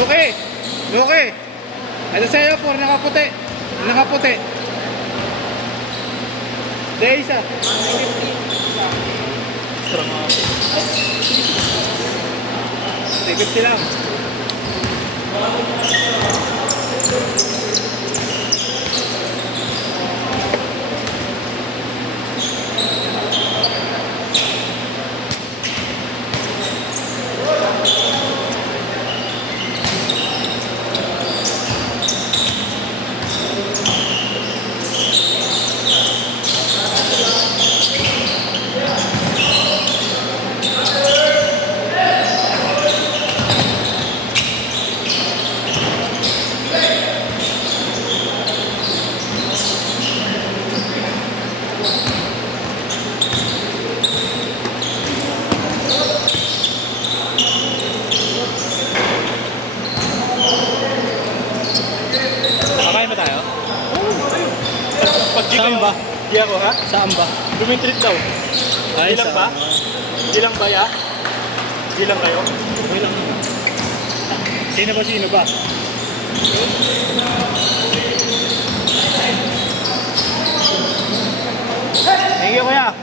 Luki! Luki! Ito sa'yo, puro nakaputi. Nakaputi. Dahil isa. Extra mga. 350 lang. Kakain ba tayo? Pag di Saan kayo, ba? di ako ha? Saan ba? Dumitrit daw. Ay, Di lang ba? Di lang ba ya? Di lang kayo? Di lang. Sino ba, sino ba? Thank you, kuya.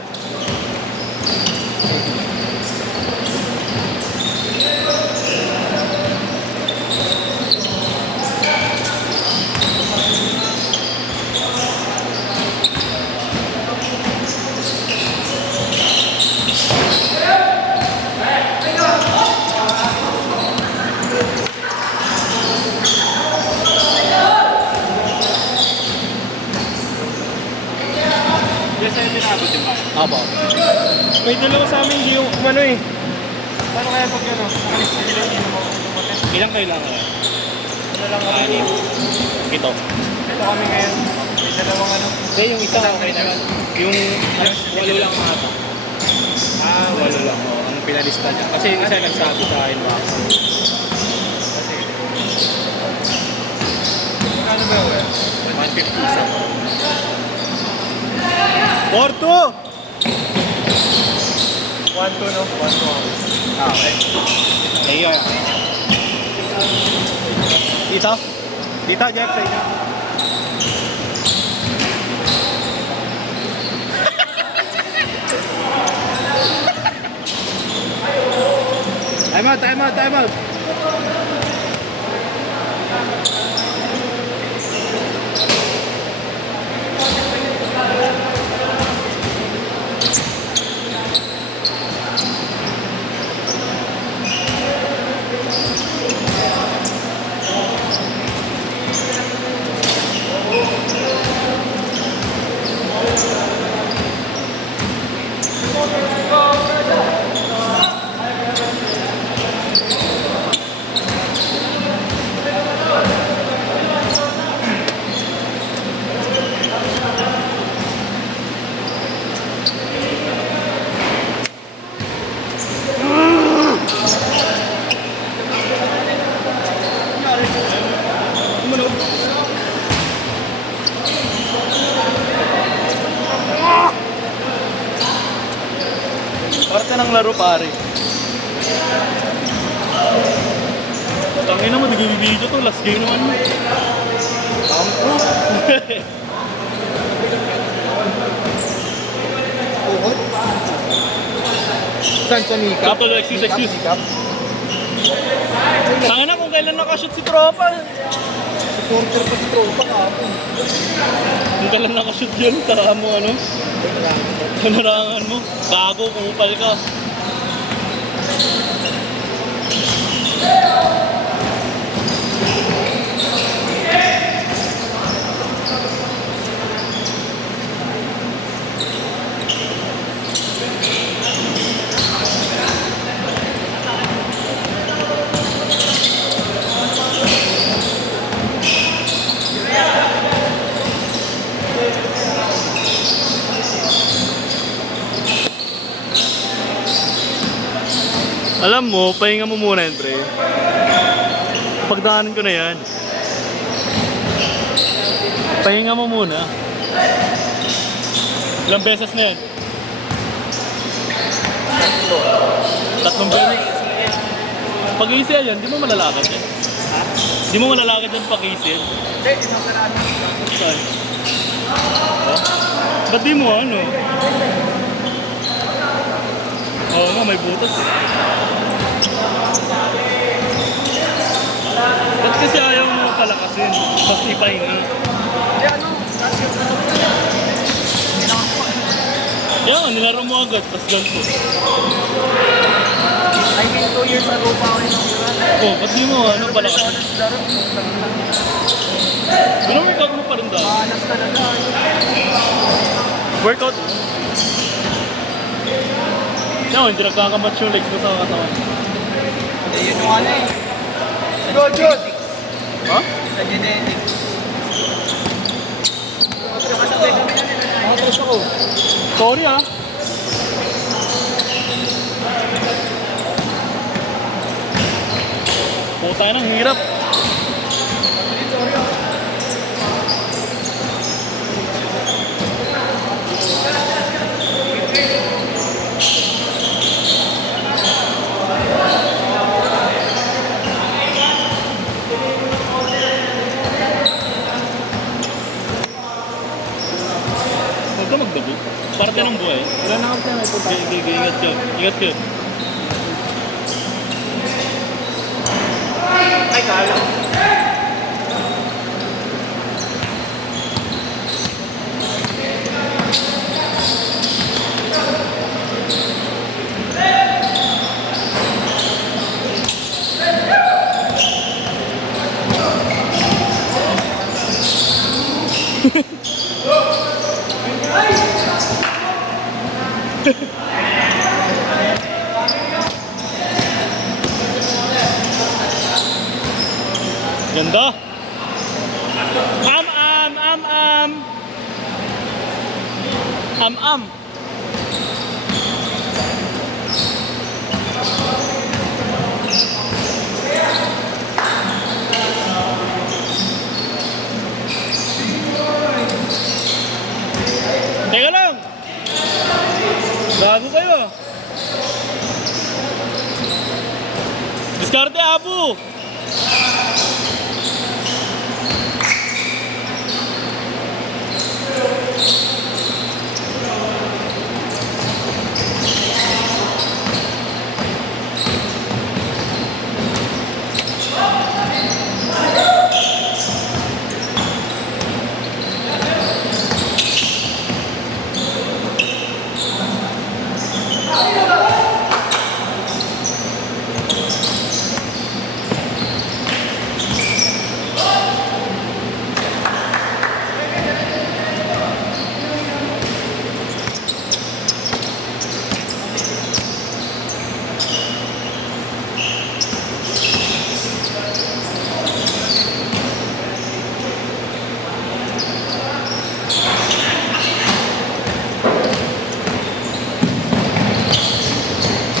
Yes, sa'yo tinabot yung bahay. Apo. May dalawa sa amin, hindi yung umano eh. Paano kaya pag ano? Alis na sila, hindi naman tumates. Ilang kayo lang ngayon? Ano lang kami? Ito. Ito kami ngayon. May dalawang ano. Hindi, yung isa okay naman. Yung walo lang ata. Walo lang. Oh, ang pinalista niya. Kasi yung isa nagsabi sa akin ba? Ano ba yun? 150 isa. 4-2! 1-2 no? 1-2 Ah, okay. Ayun. Dito? Dito, Jeff, sa inyo. Time out, time out, time out. Parte ng laro pare. Tangin na mo, nag-video to. Last game naman mo. Angko. Saan sa Mika? Couple, excuse. Tangin na kung kailan nakashoot si Tropa. Supporter pa si Tropa kahapon. Kung kailan nakashoot yun, saka mo ano. Panarangan mo. Gago, kumupal ka. Alam mo, pahinga mo muna yan, pre. Pagdaanan ko na yan. Pahinga mo muna. Ilang beses na yan? 3 beses. Pag-iisa yan, di mo malalakad yan. Di mo malalakad dyan pakisin. Hindi, inakaraan ng Saan? Ba't di mo ano? Oo nga, may butas. Ba't kasi ayaw mo palakasin? Mas ipahinga. Hindi, ano? Kasi yung ano? Kaya nga, nilaro mo agad, tas ganito. I mean, 2 years ago pa ako inuulan. Oh, ba't di mo ano palakasin? Laro, Pero workout mo pa rin dahil. maalas talaga. Workout? No, hindi nagkakamatch yung legs mo sa katawan. Hindi, yun yung ano eh. Go, Jod! Ha? Sa genetics. Nakasabay kami na nila. Nakatros ako. Sorry ah. Puta ng hirap. Huwag ka magdabi. Parte ng buhay. Wala na kami na may punta. Ingat ka. Ingat ka. Ay, kala. Ganda. Am. Am. Teka lang. Bago kayo ah. Diskarte Abu.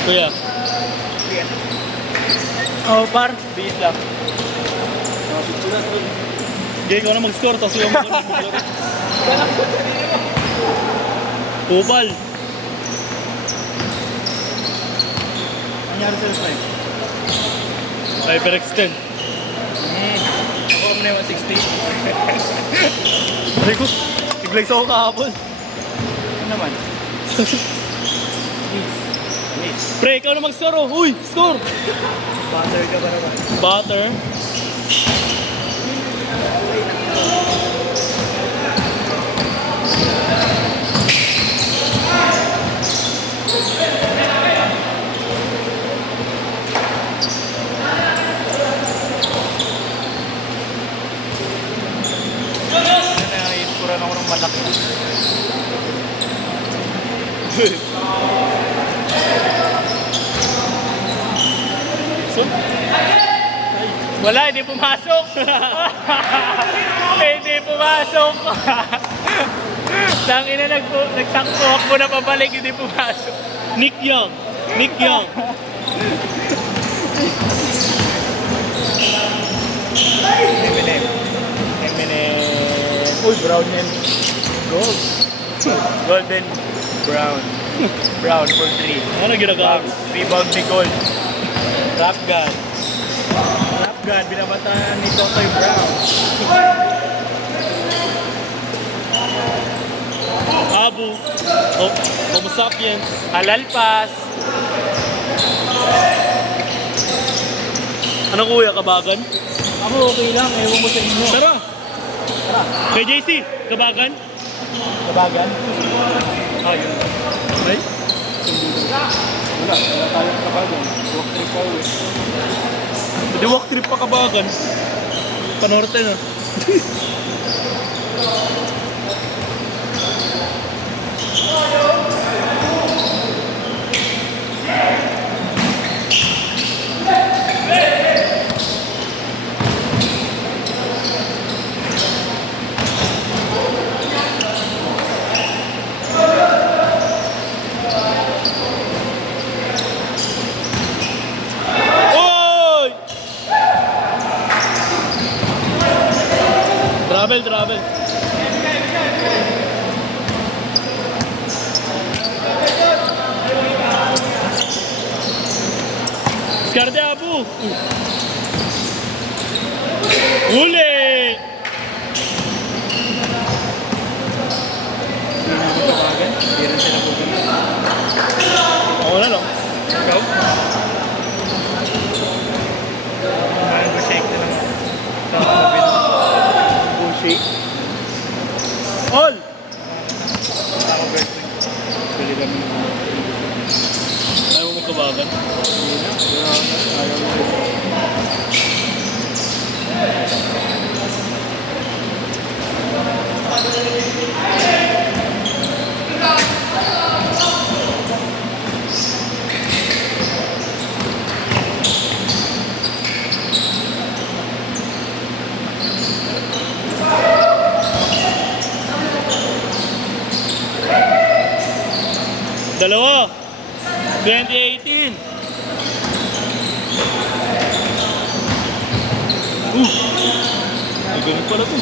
Kuya. Oh, par. Bihis lang. Gay, ikaw na mag-score, tapos yung mag-score. Kupal. Nangyari sa slide. Hyperextend. Ako kami na yung 160. Ay ko, tiglegs ako kahapon. Ano naman? Pre, ikaw na mag-score oh. Uy, score! Butter ka ba naman? Butter. Naiispuran ako ng malaki. So, Wala, hindi pumasok. Hindi pumasok. Tangina, nagtakbo na pabalik, hindi pumasok. Nick Young. Nick Young. Eminem. Uy, brown yan. Gold. Golden brown. Brown for 3. Ano ginagawa? Rebound ni gold. Rap gun. Rap God, binabantaan ni Totoy Brown. Abu. Oh, Homo sapiens. Alalpas. Ano kuya, kabagan? Ako okay lang, ewan ko sa inyo. Tara! Kay JC, kabagan? Kabagan? Ayun. Ay? Wala tayong kabagan. Walk trip pa uwi. Hindi walk trip pa kabagan. Panorte na. Oy! Travel. Diskarte, Abu. Uli! Kabagan? Hindi rin sila pupunta. Ako na lang. Ikaw? Mango shake na lang. Bullshit. All! Ako birthday. Pwede kami. Ayaw mo magkabagan. Ayaw mo. Dalawa. 2018. Ay, ganun pala to.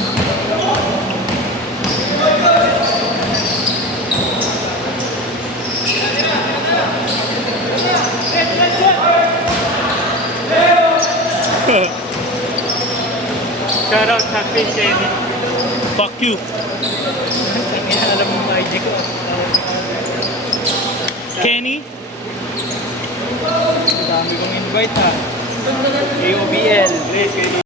Shoutout sa Queen Kenny. Fuck you. Alam mo ang IG ko. Kenny? Dami kong invite ha. KOBL.